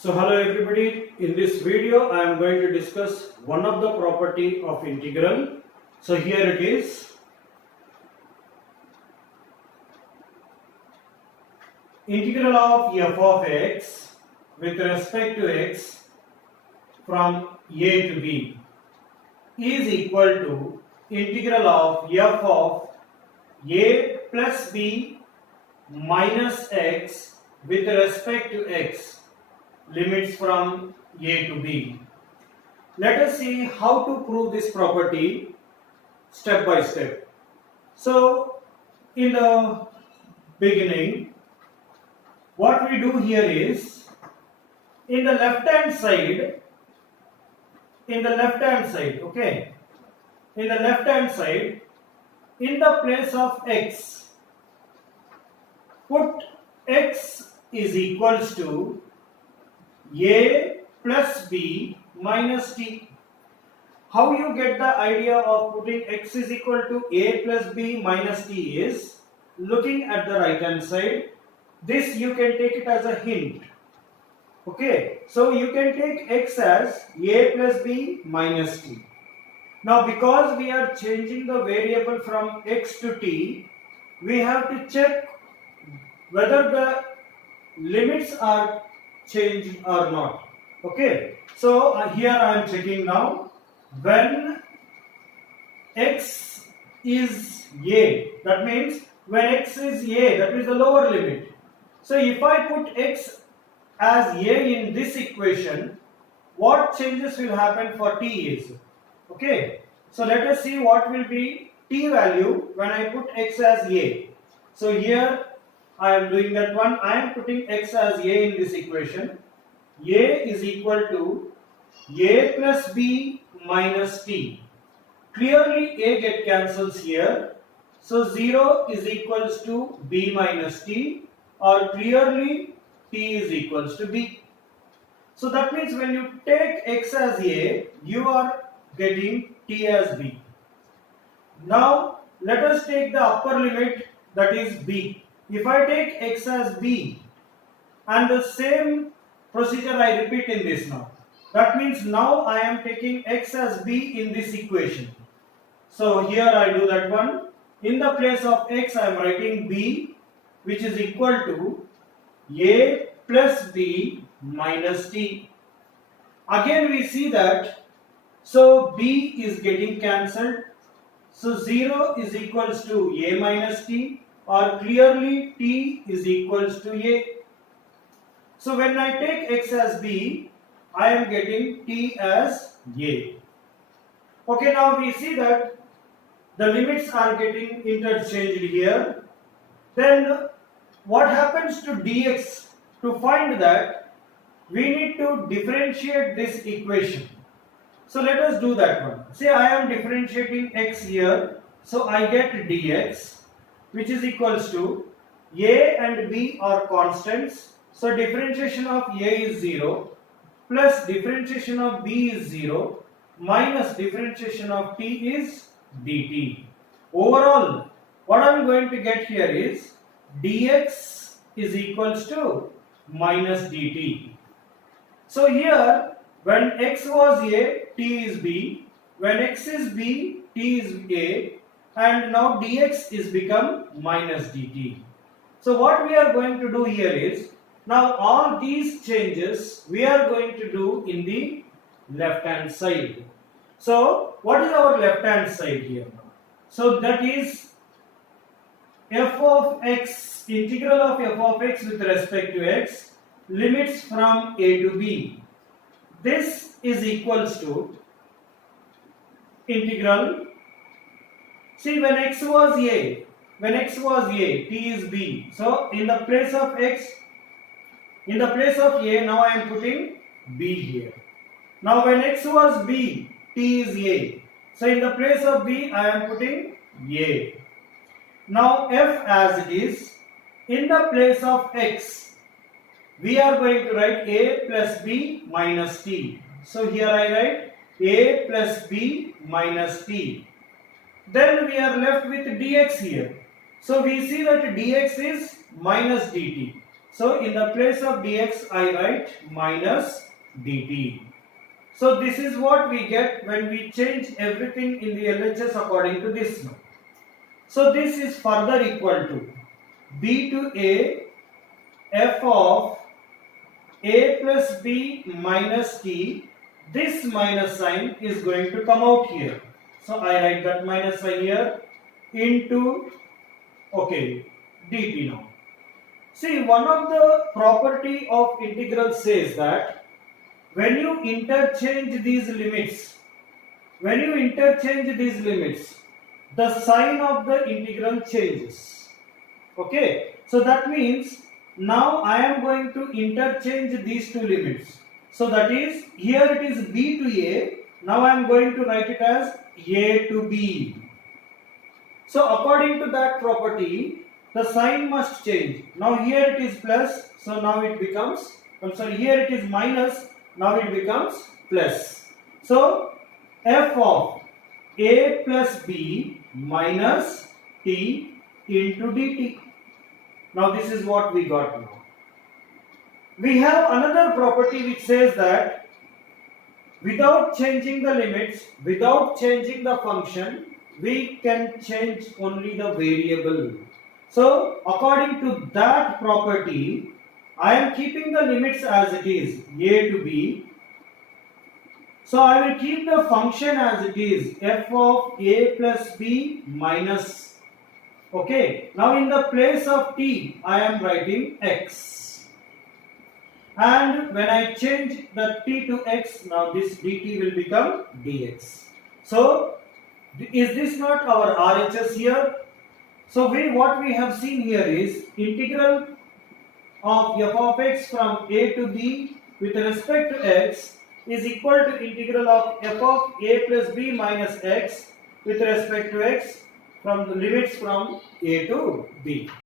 So hello everybody, in this video I am going to discuss one of the property of integral. So here it is. Integral of f of x with respect to x from a to b is equal to integral of f of a plus b minus x with respect to x limits from a to b. Let us see how to prove this property step by step. So in the beginning, what we do here is, in the left hand side, okay, in the left hand side, in the place of x, put x is equals to a plus b minus t. How you get the idea of putting x is equal to a plus b minus t is, looking at the right hand side, this you can take it as a hint. Okay, so you can take x as a plus b minus t. Now because we are changing the variable from x to t, we have to check whether the limits are changed or not. Okay, so here I am checking now. When x is a, that means when x is a, that is the lower limit. So if I put x as a in this equation, what changes will happen for t is, okay, so let us see what will be t value when I put x as a. So here I am doing that one. I am putting x as a in this equation. A is equal to a plus b minus t. Clearly a get cancels here. So 0 is equals to b minus t, or clearly t is equals to b. So that means when you take x as a, you are getting t as b. Now let us take the upper limit, that is b. If I take x as b, and the same procedure I repeat in this now, that means now I am taking x as b in this equation. So here I do that one. In the place of x I am writing b, which is equal to a plus b minus t. Again we see that, so b is getting cancelled. So 0 is equals to a minus t, or clearly t is equals to a. So when I take x as b, I am getting t as a. Okay, now we see that the limits are getting interchanged here. Then what happens to dx? To find that, we need to differentiate this equation. So let us do that one. Say I am differentiating x here, so I get dx, which is equals to a and b are constants. So differentiation of a is 0, plus differentiation of b is 0, minus differentiation of t is dt. Overall, what I am going to get here is dx is equals to minus dt. So here, when x was a, t is b. When x is b, t is a. And now dx is become minus dt. So what we are going to do here is, now all these changes we are going to do in the left hand side. So what is our left hand side here? So that is f of x, integral of f of x with respect to x, limits from a to b. This is equals to integral. See, when x was a, t is b. So in the place of x, in the place of a, now I am putting b here. Now when x was b, t is a. So in the place of b, I am putting a. Now f as it is, in the place of x, we are going to write a plus b minus t. So here I write a plus b minus t. Then we are left with dx here. So we see that dx is minus dt. So in the place of dx I write minus dt. So this is what we get when we change everything in the LHS according to this now. So this is further equal to b to a f of a plus b minus t. This minus sign is going to come out here. So I write that minus sign here into, okay, dt now. See, one of the property of integral says that when you interchange these limits, the sign of the integral changes. Okay, so that means now I am going to interchange these two limits. So that is, here it is b to a, now I am going to write it as a to b. So according to that property, the sign must change. Now here it is plus, so now it becomes, here it is minus, now it becomes plus. So f of a plus b minus t into dt. Now this is what we got now. We have another property which says that without changing the limits, without changing the function, we can change only the variable. So according to that property, I am keeping the limits as it is, a to b. So I will keep the function as it is, f of a plus b minus. Okay, now in the place of t, I am writing x. And when I change the t to x, now this dt will become dx. So is this not our RHS here? So what we have seen here is integral of f of x from a to b with respect to x is equal to integral of f of a plus b minus x with respect to x from the limits from a to b.